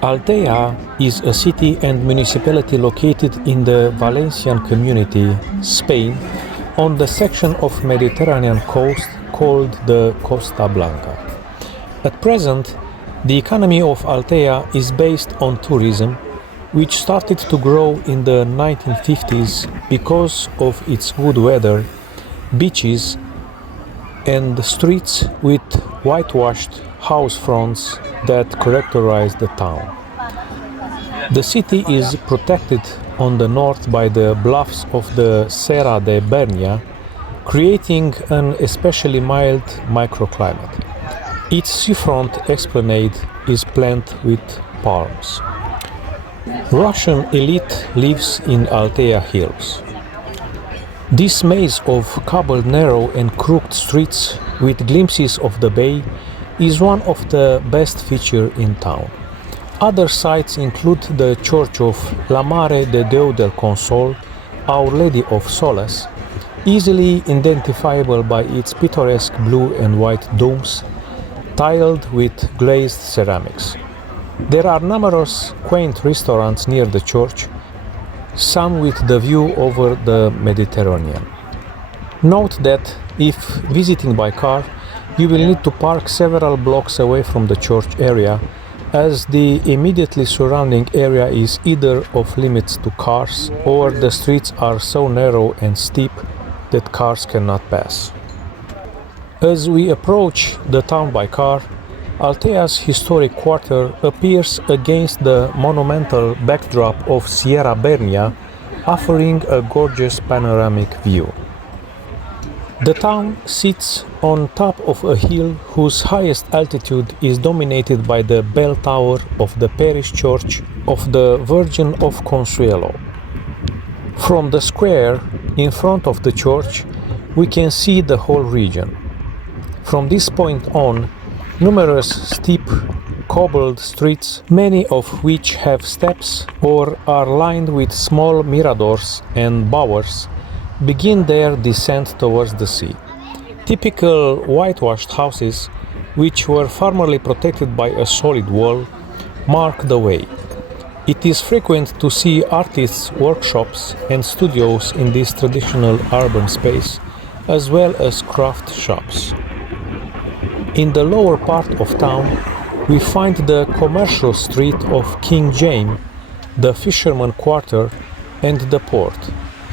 ALTEA is a city and municipality located in the Valencian community, Spain, on the section of Mediterranean coast called the Costa Blanca. At present, the economy of ALTEA is based on tourism, which started to grow in the 1950s because of its good weather, beaches, and streets with whitewashed house fronts that characterize the town. The city is protected on the north by the bluffs of the Serra de Bernia, creating an especially mild microclimate. Its seafront esplanade is planted with palms. Russian elite lives in ALTEA Hills. This maze of cobbled narrow and crooked streets with glimpses of the bay is one of the best features in town. Other sites include the church of La Mare de Déu del Consol, Our Lady of Solace, easily identifiable by its picturesque blue and white domes, tiled with glazed ceramics. There are numerous quaint restaurants near the church, some with the view over the Mediterranean. Note that if visiting by car, you will need to park several blocks away from the church area, as the immediately surrounding area is either off limits to cars or the streets are so narrow and steep that cars cannot pass. As we approach the town by car, ALTEA's historic quarter appears against the monumental backdrop of Sierra Bernia, offering a gorgeous panoramic view. The town sits on top of a hill whose highest altitude is dominated by the bell tower of the parish church of the Virgin of Consuelo. From the square in front of the church, we can see the whole region. From this point on, numerous steep cobbled streets, many of which have steps or are lined with small miradors and bowers, begin their descent towards the sea. Typical whitewashed houses, which were formerly protected by a solid wall, mark the way. It is frequent to see artists' workshops and studios in this traditional urban space, as well as craft shops. In the lower part of town, we find the commercial street of King James, the fisherman quarter, and the port,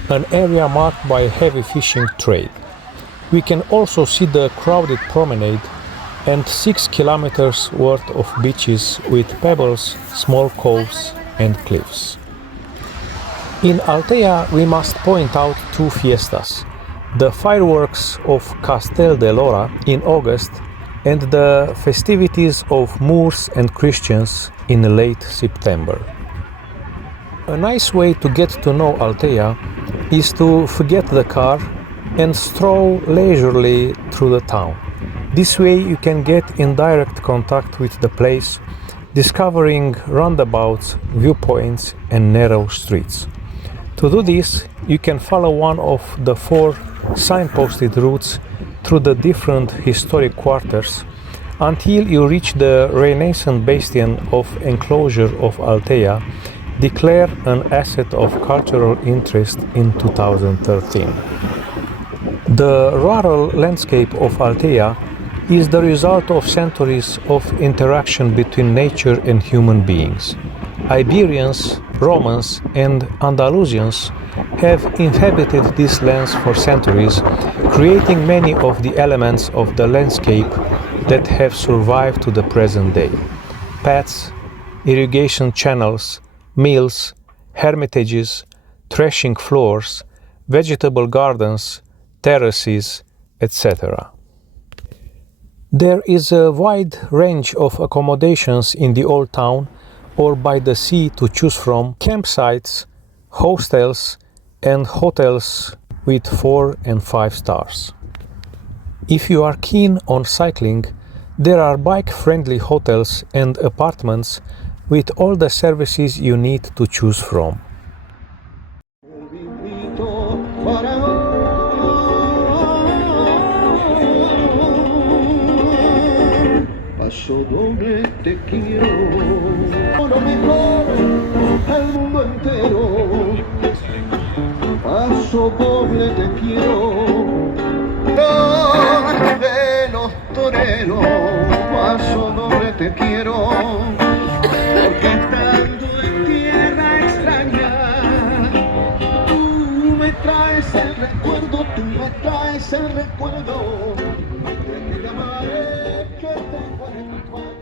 an area marked by heavy fishing trade. We can also see the crowded promenade and 6 kilometers worth of beaches with pebbles, small coves, and cliffs. In ALTEA, we must point out two fiestas: the fireworks of Castel de Lora in August and the festivities of Moors and Christians in late September. A nice way to get to know ALTEA is to forget the car and stroll leisurely through the town. This way you can get in direct contact with the place, discovering roundabouts, viewpoints, and narrow streets. To do this, you can follow one of the 4 signposted routes through the different historic quarters until you reach the Renaissance bastion of enclosure of ALTEA, declared an asset of cultural interest in 2013. The rural landscape of ALTEA is the result of centuries of interaction between nature and human beings. Iberians, Romans, and Andalusians have inhabited these lands for centuries, creating many of the elements of the landscape that have survived to the present day: paths, irrigation channels, mills, hermitages, threshing floors, vegetable gardens, terraces, etc. There is a wide range of accommodations in the old town or by the sea to choose from: campsites, hostels, and hotels with 4 and 5 stars. If you are keen on cycling, there are bike-friendly hotels and apartments with all the services you need to choose from. paso doble te quiero. Lo mejor el mundo entero. Paso doble te quiero. Flor de los toreros. Paso doble te quiero. Porque estando en tierra extraña, tú me traes el recuerdo, tú me traes el recuerdo de aquella madre que tengo en España.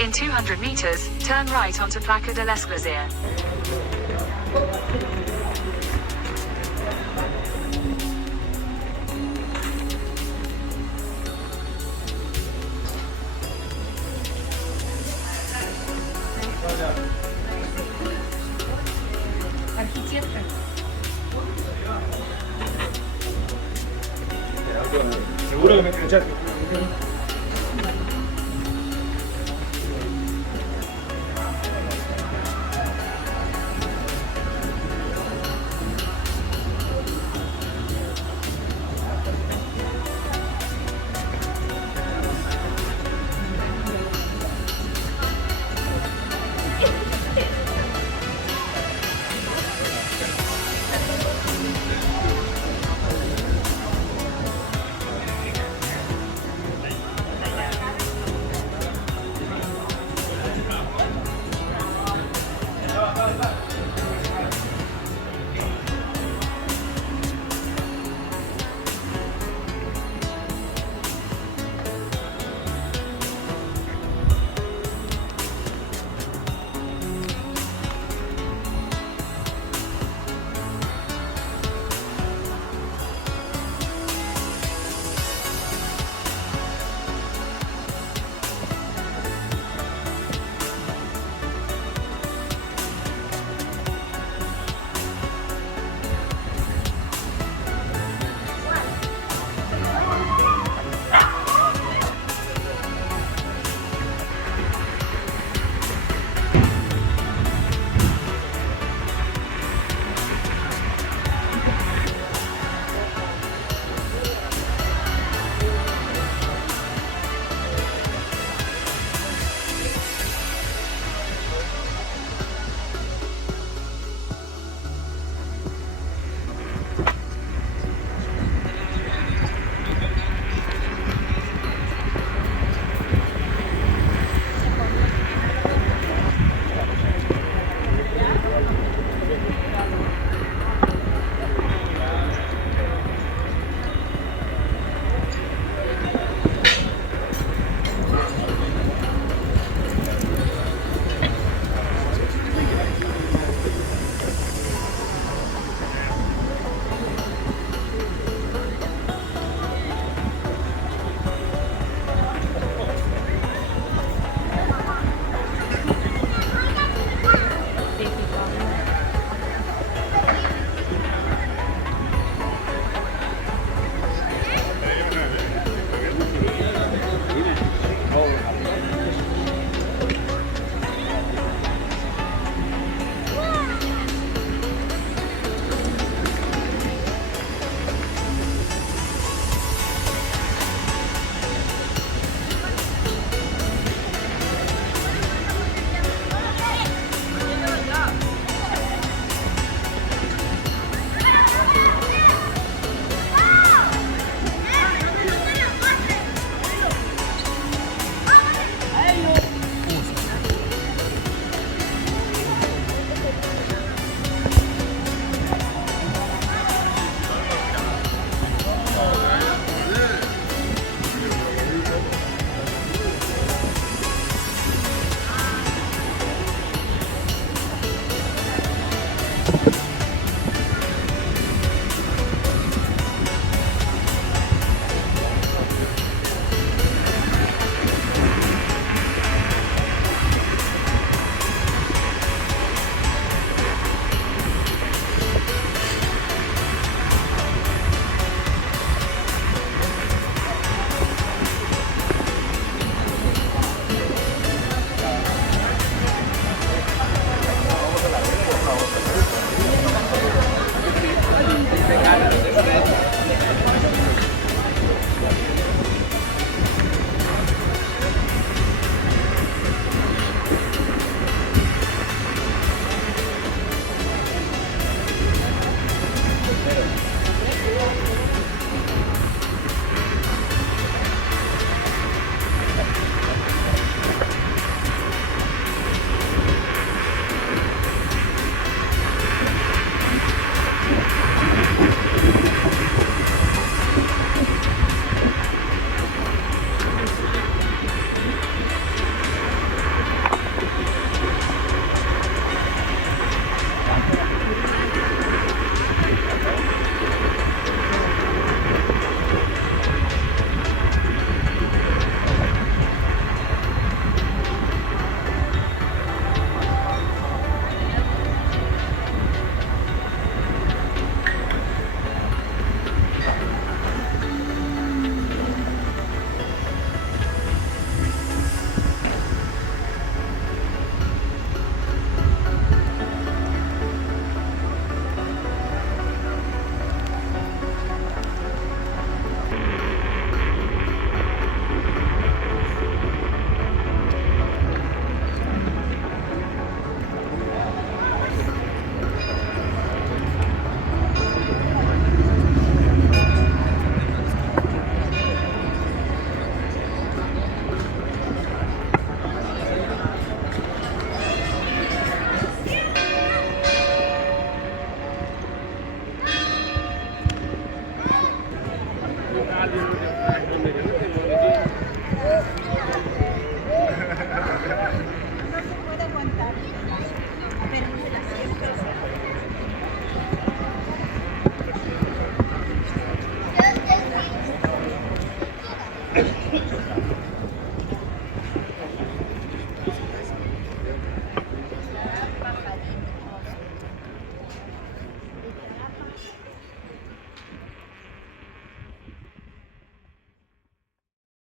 In 200 meters, turn right onto Placa de l'Esclusier. Архитектор. Seguro que me escuchaste.